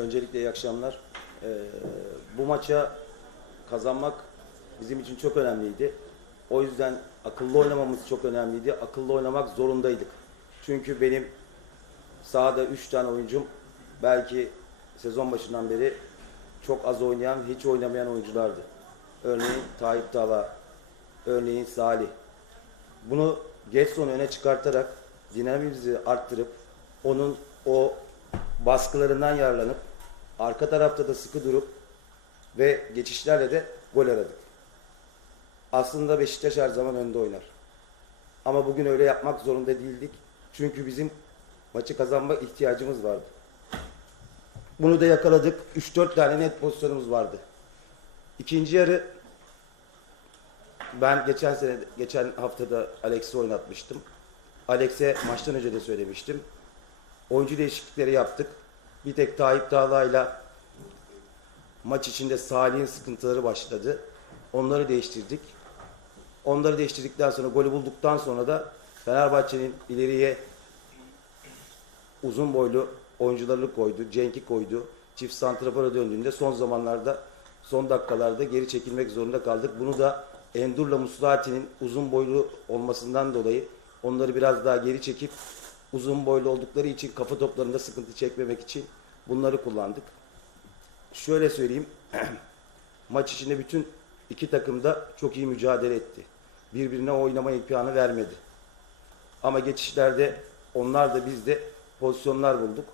Öncelikle iyi akşamlar. Ee, bu maça kazanmak bizim için çok önemliydi. O yüzden akıllı oynamamız çok önemliydi. Akıllı oynamak zorundaydık. Çünkü benim sahada 3 tane oyuncum belki sezon başından beri çok az oynayan, hiç oynamayan oyunculardı. Örneğin Tayyip Tala, örneğin Salih. Bunu Getson'u öne çıkartarak dinamimizi arttırıp onun o baskılarından yararlanıp arka tarafta da sıkı durup ve geçişlerle de gol aradık. Aslında Beşiktaş her zaman önde oynar. Ama bugün öyle yapmak zorunda değildik. Çünkü bizim maçı kazanma ihtiyacımız vardı. Bunu da yakaladık. 3-4 tane net pozisyonumuz vardı. İkinci yarı ben geçen sene geçen haftada Alex'i oynatmıştım. Alex'e maçtan önce de söylemiştim. Oyuncu değişiklikleri yaptık. Bir tek Tayyip Dağla'yla maç içinde Salih'in sıkıntıları başladı. Onları değiştirdik. Onları değiştirdikten sonra golü bulduktan sonra da Fenerbahçe'nin ileriye uzun boylu oyuncularını koydu. Cenk'i koydu. Çift santrafora döndüğünde son zamanlarda son dakikalarda geri çekilmek zorunda kaldık. Bunu da Endur'la Muslati'nin uzun boylu olmasından dolayı onları biraz daha geri çekip uzun boylu oldukları için kafa toplarında sıkıntı çekmemek için bunları kullandık. Şöyle söyleyeyim. Maç içinde bütün iki takım da çok iyi mücadele etti. Birbirine oynama imkanı vermedi. Ama geçişlerde onlar da biz de pozisyonlar bulduk.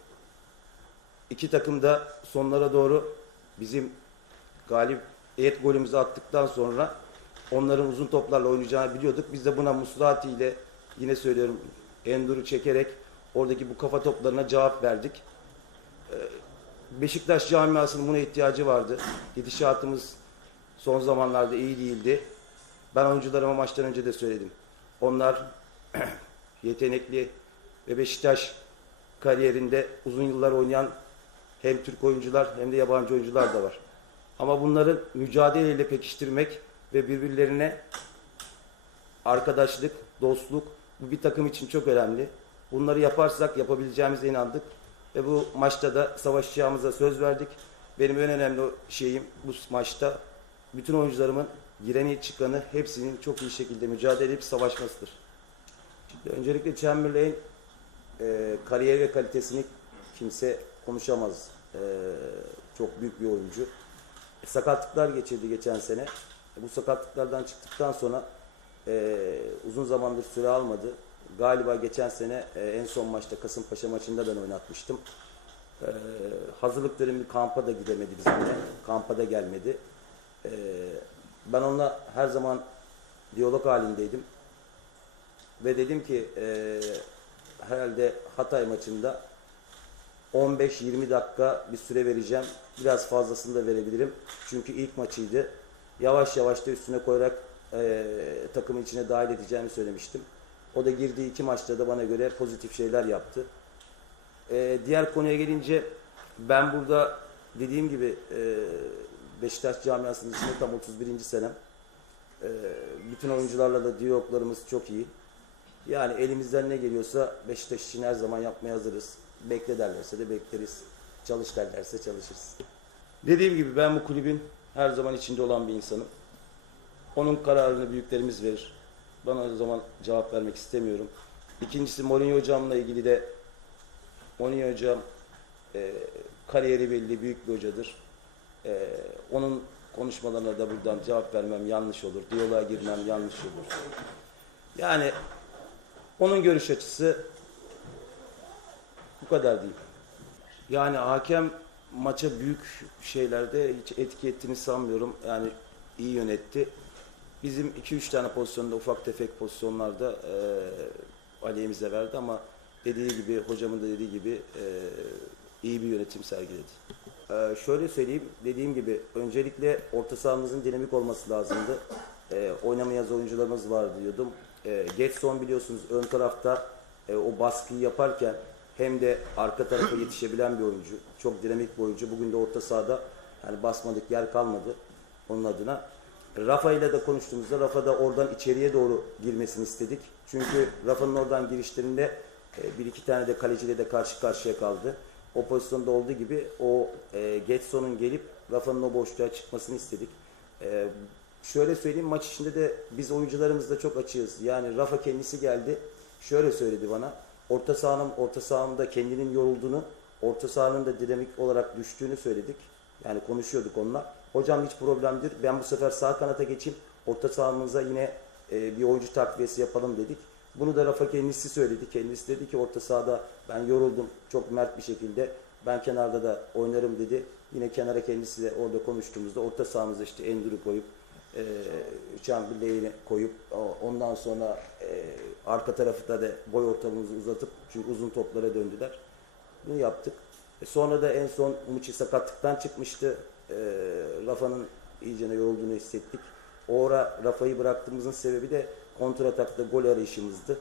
İki takım da sonlara doğru bizim galip et golümüzü attıktan sonra onların uzun toplarla oynayacağını biliyorduk. Biz de buna Muslati ile yine söylüyorum Endur'u çekerek oradaki bu kafa toplarına cevap verdik. Ee, Beşiktaş camiasının buna ihtiyacı vardı. Gidişatımız son zamanlarda iyi değildi. Ben oyuncularıma maçtan önce de söyledim. Onlar yetenekli ve Beşiktaş kariyerinde uzun yıllar oynayan hem Türk oyuncular hem de yabancı oyuncular da var. Ama bunları mücadeleyle pekiştirmek ve birbirlerine arkadaşlık, dostluk bu bir takım için çok önemli. Bunları yaparsak yapabileceğimize inandık ve bu maçta da savaşacağımıza söz verdik. Benim en önemli şeyim bu maçta bütün oyuncularımın gireni çıkanı hepsinin çok iyi şekilde mücadele edip savaşmasıdır. Şimdi öncelikle Chamberlain e, kariyer ve kalitesini kimse konuşamaz. E, çok büyük bir oyuncu. E, sakatlıklar geçirdi geçen sene. E, bu sakatlıklardan çıktıktan sonra e, uzun zamandır süre almadı. Galiba geçen sene e, en son maçta Kasımpaşa maçında ben oynatmıştım. E, hazırlıkların bir kampa da gidemedi bizimle. Kampa da gelmedi. E, ben onunla her zaman diyalog halindeydim. Ve dedim ki e, herhalde Hatay maçında 15-20 dakika bir süre vereceğim. Biraz fazlasını da verebilirim. Çünkü ilk maçıydı. Yavaş yavaş da üstüne koyarak e, takımın içine dahil edeceğimi söylemiştim. O da girdiği iki maçta da bana göre pozitif şeyler yaptı. E, diğer konuya gelince ben burada dediğim gibi e, Beşiktaş camiasının içinde tam 31. senem. E, bütün oyuncularla da diyaloglarımız çok iyi. Yani elimizden ne geliyorsa Beşiktaş için her zaman yapmaya hazırız. Bekle derlerse de bekleriz. Çalış derlerse çalışırız. Dediğim gibi ben bu kulübün her zaman içinde olan bir insanım. Onun kararını büyüklerimiz verir. Ben o zaman cevap vermek istemiyorum. İkincisi Mourinho hocamla ilgili de Mourinho hocam e, kariyeri belli büyük bir hocadır. E, onun konuşmalarına da buradan cevap vermem yanlış olur. Diyaloğa girmem yanlış olur. Yani onun görüş açısı bu kadar değil. Yani hakem maça büyük şeylerde hiç etki ettiğini sanmıyorum. Yani iyi yönetti. Bizim 2-3 tane pozisyonda ufak tefek pozisyonlarda e, aleyhimize verdi ama dediği gibi hocamın da dediği gibi e, iyi bir yönetim sergiledi. E, şöyle söyleyeyim dediğim gibi öncelikle orta sahamızın dinamik olması lazımdı. E, oynamayan oyuncularımız var diyordum. E, Getson biliyorsunuz ön tarafta e, o baskıyı yaparken hem de arka tarafa yetişebilen bir oyuncu. Çok dinamik bir oyuncu. Bugün de orta sahada yani basmadık yer kalmadı onun adına. Rafa ile de konuştuğumuzda Rafa da oradan içeriye doğru girmesini istedik. Çünkü Rafa'nın oradan girişlerinde e, bir iki tane de kaleciyle de karşı karşıya kaldı. o pozisyonda olduğu gibi o e, Getson'un gelip Rafa'nın o boşluğa çıkmasını istedik. E, şöyle söyleyeyim maç içinde de biz oyuncularımız da çok açığız. Yani Rafa kendisi geldi. Şöyle söyledi bana. Orta sahanın orta sahamda kendinin yorulduğunu, orta sahanın da dinamik olarak düştüğünü söyledik. Yani konuşuyorduk onunla. Hocam hiç problemdir. Ben bu sefer sağ kanata geçeyim. Orta sahamıza yine e, bir oyuncu takviyesi yapalım dedik. Bunu da Rafa kendisi söyledi. Kendisi dedi ki orta sahada ben yoruldum çok mert bir şekilde. Ben kenarda da oynarım dedi. Yine kenara kendisi de orada konuştuğumuzda orta sahamıza işte Endur'u koyup e, Bileğini koyup ondan sonra e, arka tarafta da boy ortamımızı uzatıp çünkü uzun toplara döndüler. Bunu yaptık. E, sonra da en son Muçi sakatlıktan çıkmıştı. E, Rafa'nın iyicene yorulduğunu hissettik. O ara Rafa'yı bıraktığımızın sebebi de kontratakta gol arayışımızdı.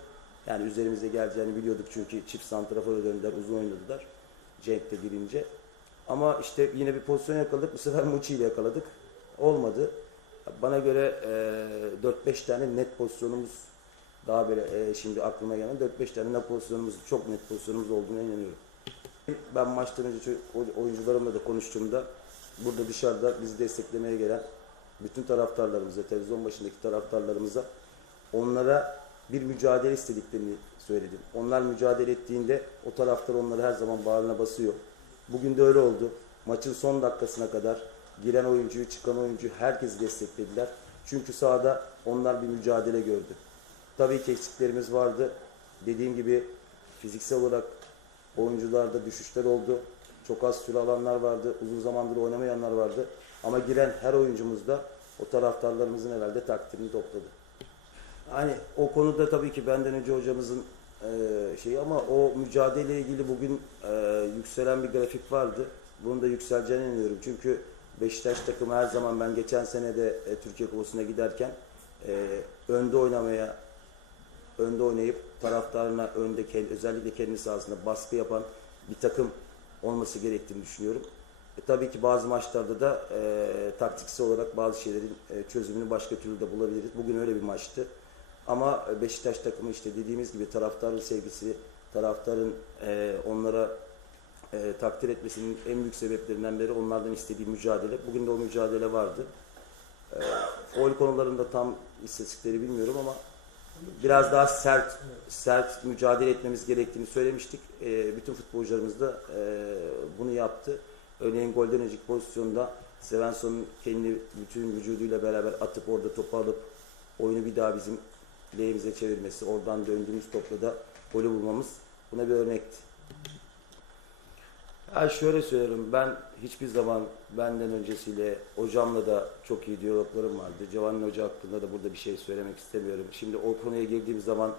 Yani üzerimize geleceğini biliyorduk çünkü çift santrafora döndüler, uzun oynadılar. Cenk de birinci. Ama işte yine bir pozisyon yakaladık. Bu sefer Muçi ile yakaladık. Olmadı. Bana göre e, 4-5 tane net pozisyonumuz daha böyle e, şimdi aklıma gelen 4-5 tane net pozisyonumuz, çok net pozisyonumuz olduğuna inanıyorum. Ben maçtan önce oyuncularımla da konuştuğumda burada dışarıda bizi desteklemeye gelen bütün taraftarlarımıza, televizyon başındaki taraftarlarımıza onlara bir mücadele istediklerini söyledim. Onlar mücadele ettiğinde o taraftar onları her zaman bağrına basıyor. Bugün de öyle oldu. Maçın son dakikasına kadar giren oyuncuyu, çıkan oyuncuyu herkes desteklediler. Çünkü sahada onlar bir mücadele gördü. Tabii ki eksiklerimiz vardı. Dediğim gibi fiziksel olarak oyuncularda düşüşler oldu. Çok az süre alanlar vardı. Uzun zamandır oynamayanlar vardı. Ama giren her oyuncumuz da o taraftarlarımızın herhalde takdirini topladı. Hani o konuda tabii ki benden önce hocamızın e, şeyi ama o mücadele ilgili bugün e, yükselen bir grafik vardı. Bunun da yükseleceğine inanıyorum. Çünkü Beşiktaş takımı her zaman ben geçen sene de e, Türkiye Kupası'na giderken e, önde oynamaya önde oynayıp taraftarına önde özellikle kendi sahasında baskı yapan bir takım olması gerektiğini düşünüyorum. E, tabii ki bazı maçlarda da e, taktiksel olarak bazı şeylerin e, çözümünü başka türlü de bulabiliriz. Bugün öyle bir maçtı. Ama e, Beşiktaş takımı işte dediğimiz gibi taraftarın sevgisi, taraftarın e, onlara e, takdir etmesinin en büyük sebeplerinden biri onlardan istediği mücadele. Bugün de o mücadele vardı. E, foul konularında tam istatistikleri bilmiyorum ama biraz daha sert sert mücadele etmemiz gerektiğini söylemiştik. E, bütün futbolcularımız da e, bunu yaptı. Örneğin golden önceki pozisyonda Svensson'un kendi bütün vücuduyla beraber atıp orada topu alıp oyunu bir daha bizim lehimize çevirmesi, oradan döndüğümüz topla da golü bulmamız buna bir örnekti. Ya şöyle söylüyorum ben hiçbir zaman benden öncesiyle hocamla da çok iyi diyaloglarım vardı. Giovanni Hoca hakkında da burada bir şey söylemek istemiyorum. Şimdi o konuya girdiğim zaman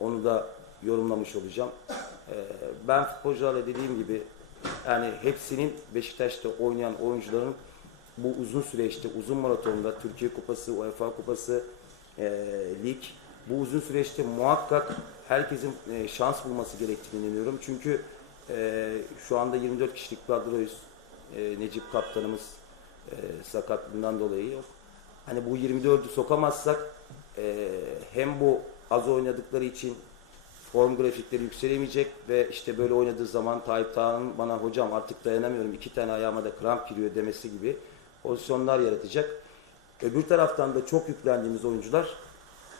onu da yorumlamış olacağım. Ee, ben futbolcularla dediğim gibi yani hepsinin Beşiktaş'ta oynayan oyuncuların bu uzun süreçte, uzun maratonda Türkiye Kupası, UEFA Kupası, e, lig bu uzun süreçte muhakkak herkesin e, şans bulması gerektiğini inanıyorum. Çünkü e, şu anda 24 kişilik kadroyuz. E, Necip kaptanımız e, sakatlığından dolayı yok. Hani bu 24'ü sokamazsak e, hem bu az oynadıkları için form grafikleri yükselemeyecek ve işte böyle oynadığı zaman Tayyip Tağ'ın bana hocam artık dayanamıyorum iki tane ayağıma da kramp giriyor demesi gibi pozisyonlar yaratacak. Öbür taraftan da çok yüklendiğimiz oyuncular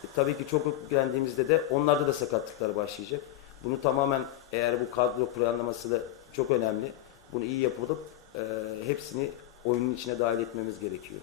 e, tabii ki çok yüklendiğimizde de onlarda da sakatlıklar başlayacak. Bunu tamamen eğer bu kadro planlaması da çok önemli. Bunu iyi yapılıp e, hepsini oyunun içine dahil etmemiz gerekiyor.